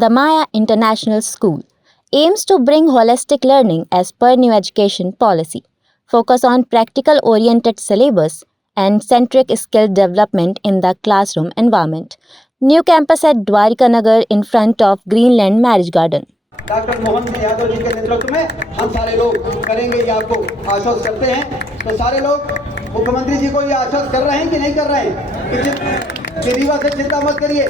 The Maya International School aims to bring holistic learning as per new education policy, focus on practical-oriented syllabus and centric skill development in the classroom environment. New campus at Dwarika Nagar in front of Greenland Marriage Garden. Doctor Mohan Singh Yadav ji के नेतृत्व में हम सारे लोग करेंगे, ये आपको आश्वस्त करते हैं। तो सारे लोग मुख्यमंत्री जी को ये आश्वस्त कर रहे हैं कि नहीं कर रहे हैं कि रीवा से चिंता मत करिए।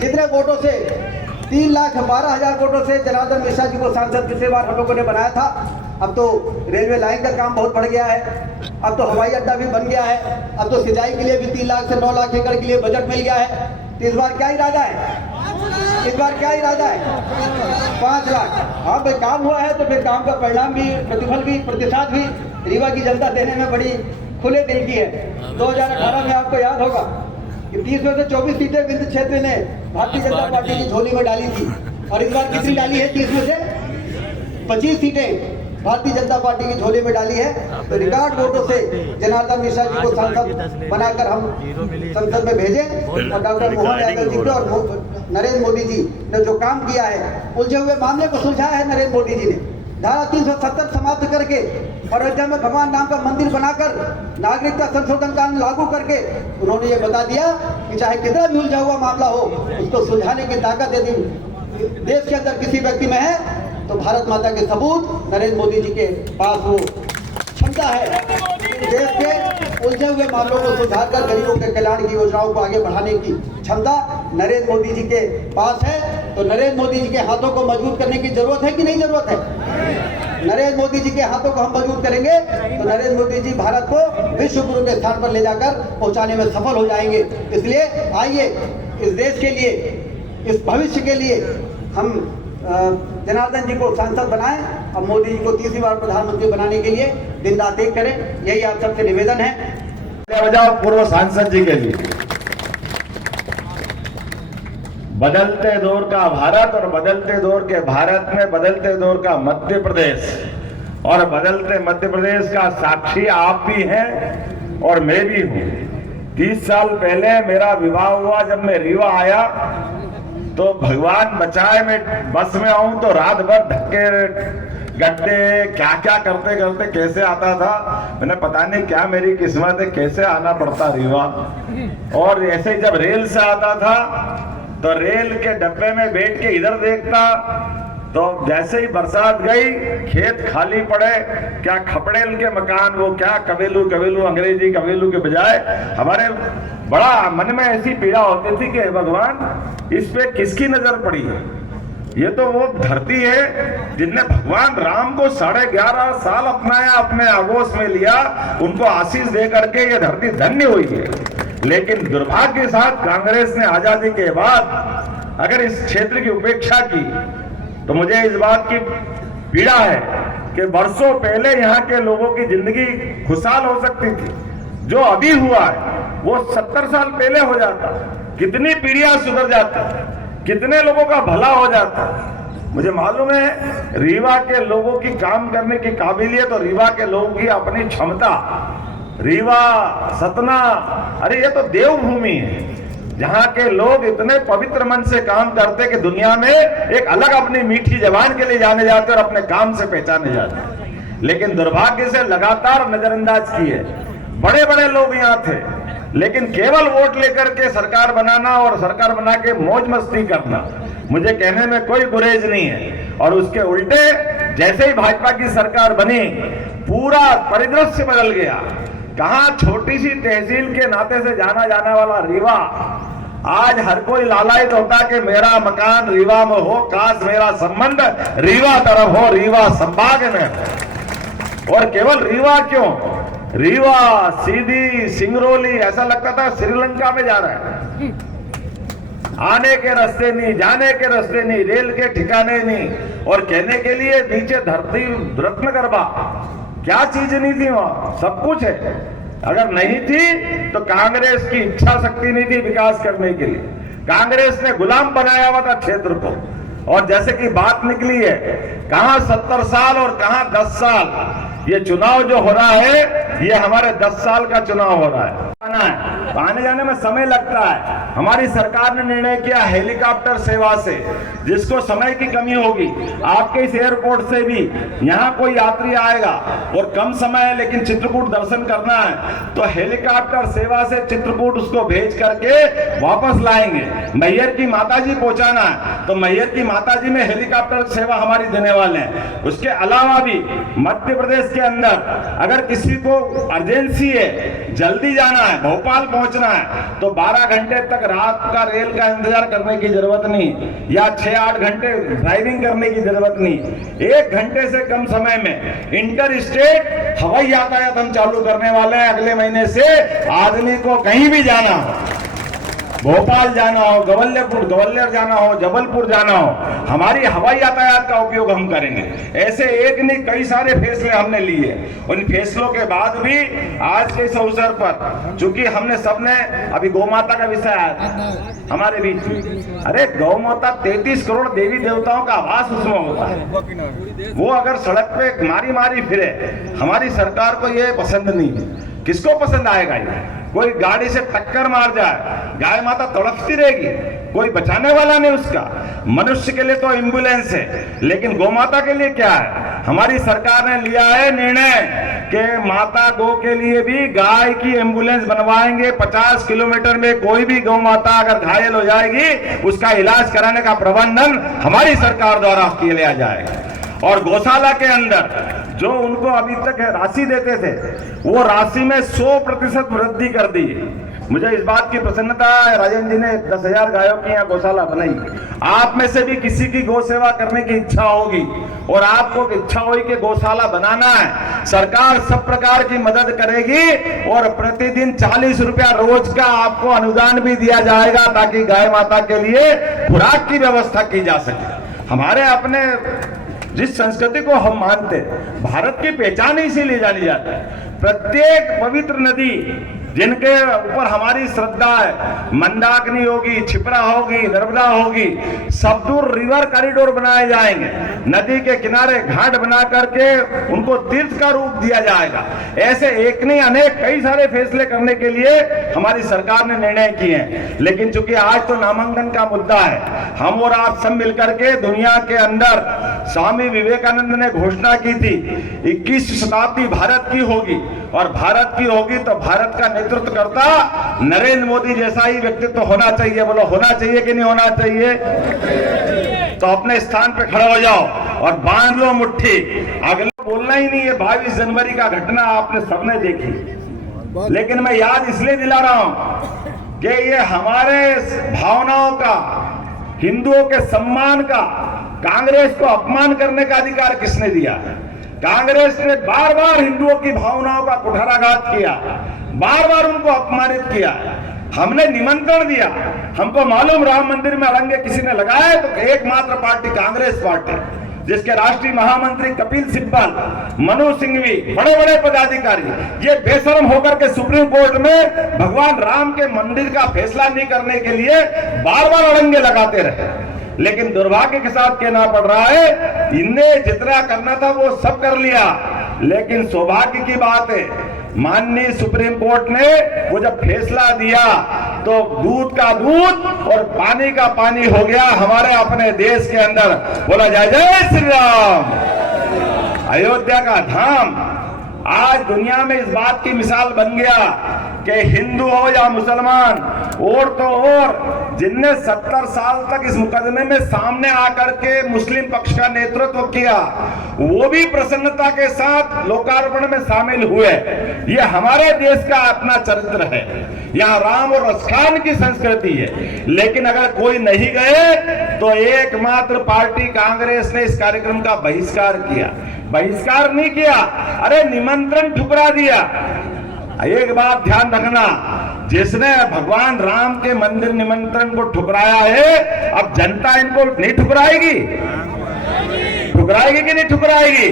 जितने वोटों से 3,12,000 वोटों से जनार्दन मिश्रा जी को सांसद पिछले बार हम लोगों ने बनाया था। अब तो रेलवे लाइन का काम बहुत बढ़ गया है, अब तो हवाई अड्डा भी बन गया है, अब तो सिंचाई के लिए भी 3 लाख से 9 लाख एकड़ के लिए बजट मिल गया है। तो इस बार क्या इरादा है? इस बार क्या इरादा है? 5 लाख। हाँ भाई, काम हुआ है तो फिर काम का परिणाम भी, प्रतिफल भी, प्रतिशत भी रीवा की जनता देने में बड़ी खुले दिल की है। 2018 में आपको याद होगा कि 30 में से 24 सीटें विंध्य क्षेत्र ने भारतीय जनता पार्टी की झोली में डाली थी, और इस बार कितनी डाली है? 30 में से 25 सीटें भारतीय जनता पार्टी की झोली में डाली है। तो रिकॉर्ड वोटों से जनार्दन मिश्रा जी को सांसद बनाकर हम संसद में भेजें, और डॉक्टर मोहन यादव जी को और नरेंद्र मोदी जी ने जो काम किया है, उलझे हुए मामले को सुलझाया है नरेंद्र मोदी जी ने। धारा 370 समाप्त करके अयोध्या में भगवान राम का मंदिर बनाकर नागरिकता संशोधन कानून लागू करके उन्होंने ये बता दिया कि चाहे कितना भी उलझा हुआ मामला हो, उसको सुलझाने की ताकत यदि देश के अंदर किसी व्यक्ति में है तो भारत माता के सबूत नरेंद्र मोदी जी के पास वो क्षमता है। देश के उलझे हुए मामलों को सुधारकर गरीबों के कल्याण की योजनाओं को आगे बढ़ाने की क्षमता नरेंद्र मोदी जी के पास है। तो नरेंद्र मोदी जी के हाथों को मजबूत करने की जरूरत है कि नहीं जरूरत है? नरेंद्र मोदी जी के हाथों को हम मजबूत करेंगे तो नरेंद्र मोदी जी भारत को विश्व गुरु के स्थान पर ले जाकर पहुंचाने में सफल हो जाएंगे। इसलिए आइए, इस देश के लिए, इस भविष्य के लिए हम जनार्दन जी को सांसद बनाएं और मोदी जी को तीसरी बार प्रधानमंत्री बनाने के लिए दिन रात एक करें। यही आप सबसे निवेदन है। बजाओ पूर्व सांसद जी के लिए। बदलते दौर का भारत और बदलते दौर के भारत में बदलते दौर का मध्य प्रदेश, और बदलते मध्य प्रदेश का साक्षी आप भी हैं और मैं भी हूं। 30 साल पहले मेरा विवाह हुआ, जब मैं रीवा आया तो भगवान बचाए मैं बस में आऊं तो रात भर धक्के गड्ढे क्या क्या करते करते कैसे आता था। मैंने पता नहीं क्या मेरी किस्मत है, कैसे आना पड़ता रीवा। और ऐसे ही जब रेल से आता था तो रेल के डब्बे में बैठ के इधर देखता, तो जैसे ही बरसात गई खेत खाली पड़े, क्या खपड़ेल के मकान, वो क्या कबेलू कबेलू, अंग्रेजी कबेलू के बजाय हमारे बड़ा मन में ऐसी पीड़ा होती थी कि भगवान इस पे किसकी नजर पड़ी है। ये तो वो धरती है जिनने भगवान राम को 11.5 साल अपनाया, अपने आगोश में लिया, उनको आशीष दे करके ये धरती धन्य हुई है। लेकिन दुर्भाग्य के साथ कांग्रेस ने आजादी के बाद अगर इस क्षेत्र की उपेक्षा की तो मुझे इस बात की पीड़ा है कि वर्षों पहले यहाँ के लोगों की जिंदगी खुशहाल हो सकती थी। जो अभी हुआ है वो 70 साल पहले हो जाता। कितनी पीढ़ियां सुधर जाती, कितने लोगों का भला हो जाता। मुझे मालूम है रीवा के लोगों की काम करने की काबिलियत और रीवा के लोगों की अपनी क्षमता। रीवा, सतना, अरे ये तो देवभूमि है जहाँ के लोग इतने पवित्र मन से काम करते कि दुनिया में एक अलग अपनी मीठी जबान के लिए जाने जाते और अपने काम से पहचाने जाते। लेकिन दुर्भाग्य से लगातार नजरअंदाज किए। बड़े बड़े लोग यहाँ थे, लेकिन केवल वोट लेकर के सरकार बनाना और सरकार बना के मौज मस्ती करना, मुझे कहने में कोई गुरेज नहीं है। और उसके उल्टे जैसे ही भाजपा की सरकार बनी पूरा परिदृश्य बदल गया। कहाँ छोटी सी तहसील के नाते से जाना वाला रीवा आज हर कोई लालायित होता कि मेरा मकान रीवा में हो, काश मेरा संबंध रीवा तरफ हो, रीवा संभाग में हो। और केवल रीवा क्यों, रीवा, सीधी, सिंगरौली, ऐसा लगता था श्रीलंका में जा रहा है। आने के रास्ते नहीं, जाने के रास्ते नहीं, रेल के ठिकाने नहीं, और कहने के लिए नीचे धरती रत्न गरबा, क्या चीज नहीं थी वहां, सब कुछ है। अगर नहीं थी तो कांग्रेस की इच्छा शक्ति नहीं थी विकास करने के लिए। कांग्रेस ने गुलाम बनाया हुआ था क्षेत्र को। और जैसे कि बात निकली है, कहां 70 साल और कहां 10 साल, ये चुनाव जो हो रहा है ये हमारे 10 साल का चुनाव हो रहा है। तो आने जाने में समय लगता है। हमारी सरकार ने निर्णय किया हेलीकॉप्टर सेवा से, जिसको समय की कमी होगी। आपके इस एयरपोर्ट से भी यहाँ कोई यात्री आएगा और कम समय है लेकिन चित्रकूट दर्शन करना है तो हेलीकॉप्टर सेवा से चित्रकूट उसको भेज करके वापस लाएंगे। मैहर की माताजी पहुंचाना है तो मैहर की माताजी में हेलीकॉप्टर सेवा हमारी देने वाले हैं। उसके अलावा भी मध्य प्रदेश के अंदर अगर किसी को अर्जेंसी है, जल्दी जाना है, भोपाल पहुंचना है तो 12 घंटे तक रात का रेल का इंतजार करने की जरूरत नहीं, या 6-8 घंटे ड्राइविंग करने की जरूरत नहीं। 1 घंटे से कम समय में इंटर स्टेट हवाई यातायात हम चालू करने वाले हैं। अगले महीने से आदमी को कहीं भी जाना हो, भोपाल जाना हो, ग्वालियर जाना हो, जबलपुर जाना हो, हमारी हवाई यातायात का उपयोग हम करेंगे। ऐसे एक नहीं कई सारे फैसले हमने लिए। उन फैसलों के बाद भी आज के इस अवसर पर चूंकि हमने सबने अभी गौ माता का विषय आया हमारे बीच में, अरे गौ माता 33 करोड़ देवी देवताओं का आवास उसमें होता है। वो अगर सड़क पे मारी मारी फिरे, हमारी सरकार को ये पसंद नहीं है। किसको पसंद आएगा ये? कोई गाड़ी से टक्कर मार जाए, गाय माता तड़पती रहेगी, कोई बचाने वाला नहीं उसका। मनुष्य के लिए तो एम्बुलेंस है, लेकिन गौ माता के लिए क्या है? हमारी सरकार ने लिया है निर्णय कि माता गौ के लिए भी गाय की एम्बुलेंस बनवाएंगे। 50 किलोमीटर में कोई भी गौ माता अगर घायल हो जाएगी उसका इलाज कराने का प्रबंधन हमारी सरकार द्वारा किया जाएगा। और गौशाला के अंदर जो उनको अभी तक राशि देते थे वो राशि में 100% वृद्धि कर दी। मुझे इस बात की प्रसन्नता है, राजेंद्र जी ने 10,000 गायों की यहाँ गौशाला बनाई। आप में से भी किसी की गौ सेवा करने की इच्छा होगी और आपको इच्छा होगी कि गौशाला बनाना है, सरकार सब प्रकार की मदद करेगी और प्रतिदिन 40 रुपया रोज का आपको अनुदान भी दिया जाएगा ताकि गाय माता के लिए खुराक की व्यवस्था की जा सके। हमारे अपने जिस संस्कृति को हम मानते, भारत की पहचान इसीलिए जानी जाती है। प्रत्येक पवित्र नदी जिनके ऊपर हमारी श्रद्धा है, मंदाकिनी होगी, क्षिप्रा होगी, नर्मदा होगी, सब दूर रिवर कॉरिडोर बनाए जाएंगे। नदी के किनारे घाट बना करके उनको तीर्थ का रूप दिया जाएगा। ऐसे एक नहीं अनेक कई सारे फैसले करने के लिए हमारी सरकार ने निर्णय किए हैं। लेकिन चूंकि आज तो नामांकन का मुद्दा है, हम और आप सब मिलकर के दुनिया के अंदर स्वामी विवेकानंद ने घोषणा की थी 21वीं शताब्दी भारत की होगी और भारत की होगी तो भारत का नेतृत्व करता नरेंद्र मोदी जैसा ही व्यक्तित्व होना चाहिए। बोलो होना चाहिए कि नहीं होना चाहिए? तो अपने स्थान पे खड़े हो जाओ और बांध लो मुट्ठी। अगला बोलना ही नहीं है। 22 जनवरी का घटना आपने सबने देखी, लेकिन मैं याद इसलिए दिला रहा हूं कि ये हमारे भावनाओं का, हिंदुओं के सम्मान का, कांग्रेस को अपमान करने का अधिकार किसने दिया? कांग्रेस ने बार बार हिंदुओं की भावनाओं का कुठाराघात किया, बार बार उनको अपमानित किया। हमने निमंत्रण दिया, हमको मालूम राम मंदिर में अड़ंगे किसी ने लगाए तो एकमात्र पार्टी कांग्रेस पार्टी, जिसके राष्ट्रीय महामंत्री कपिल सिब्बल, मनु सिंघवी, बड़े बड़े पदाधिकारी ये बेशर्म होकर के सुप्रीम कोर्ट में भगवान राम के मंदिर का फैसला नहीं करने के लिए बार बार अड़ंगे लगाते रहे। लेकिन दुर्भाग्य के साथ कहना पड़ रहा है, इनने जितना करना था वो सब कर लिया। लेकिन सौभाग्य की बात है, माननीय सुप्रीम कोर्ट ने वो जब फैसला दिया तो दूध का दूध और पानी का पानी हो गया हमारे अपने देश के अंदर। बोला जय जय श्री राम। अयोध्या का धाम आज दुनिया में इस बात की मिसाल बन गया कि हिंदू हो या मुसलमान, और तो और जिनने 70 साल तक इस मुकदमे में सामने आकर के मुस्लिम पक्ष का नेतृत्व किया, वो भी प्रसन्नता के साथ लोकार्पण में शामिल हुए। ये हमारे देश का अपना चरित्र है, यहाँ राम और रसखान की संस्कृति है। लेकिन अगर कोई नहीं गए तो एकमात्र पार्टी कांग्रेस ने इस कार्यक्रम का बहिष्कार किया। बहिष्कार नहीं किया, अरे निमंत्रण ठुकरा दिया। एक बात ध्यान रखना, जिसने भगवान राम के मंदिर निमंत्रण को ठुकराया है, अब जनता इनको नहीं ठुकराएगी? ठुकराएगी कि नहीं ठुकराएगी?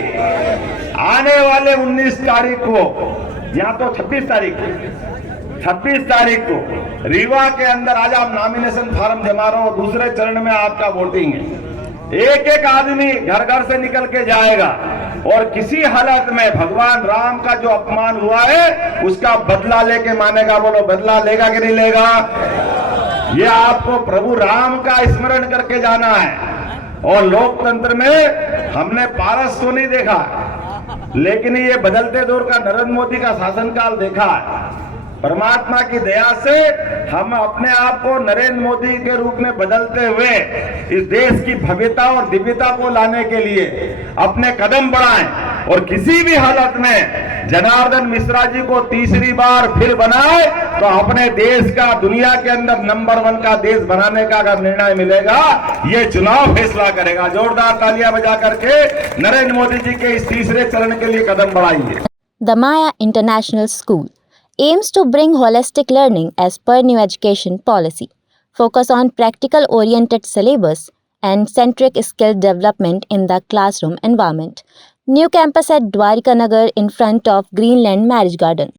आने वाले 19 तारीख को, यहाँ तो 26 तारीख को रीवा के अंदर आज आप नॉमिनेशन फॉर्म जमा रहे हो, दूसरे चरण में आपका वोटिंग है। एक एक आदमी घर घर से निकल के जाएगा, और किसी हालत में भगवान राम का जो अपमान हुआ है उसका बदला लेके मानेगा। बोलो बदला लेगा कि नहीं लेगा? ये आपको प्रभु राम का स्मरण करके जाना है। और लोकतंत्र में हमने पारस तो नहीं देखा, लेकिन ये बदलते दौर का नरेंद्र मोदी का शासनकाल देखा है। परमात्मा की दया से हम अपने आप को नरेंद्र मोदी के रूप में बदलते हुए इस देश की भव्यता और दिव्यता को लाने के लिए अपने कदम बढ़ाएं और किसी भी हालत में जनार्दन मिश्रा जी को तीसरी बार फिर बनाए तो अपने देश का दुनिया के अंदर नंबर 1 का देश बनाने का अगर निर्णय मिलेगा, ये चुनाव फैसला करेगा। जोरदार तालियां बजा करके नरेंद्र मोदी जी के इस तीसरे चरण के लिए कदम बढ़ाइए। The Maya International School aims to bring holistic learning as per new education policy, focus on practical-oriented syllabus and centric skill development in the classroom environment. New campus at Dwarika Nagar in front of Greenland Marriage Garden.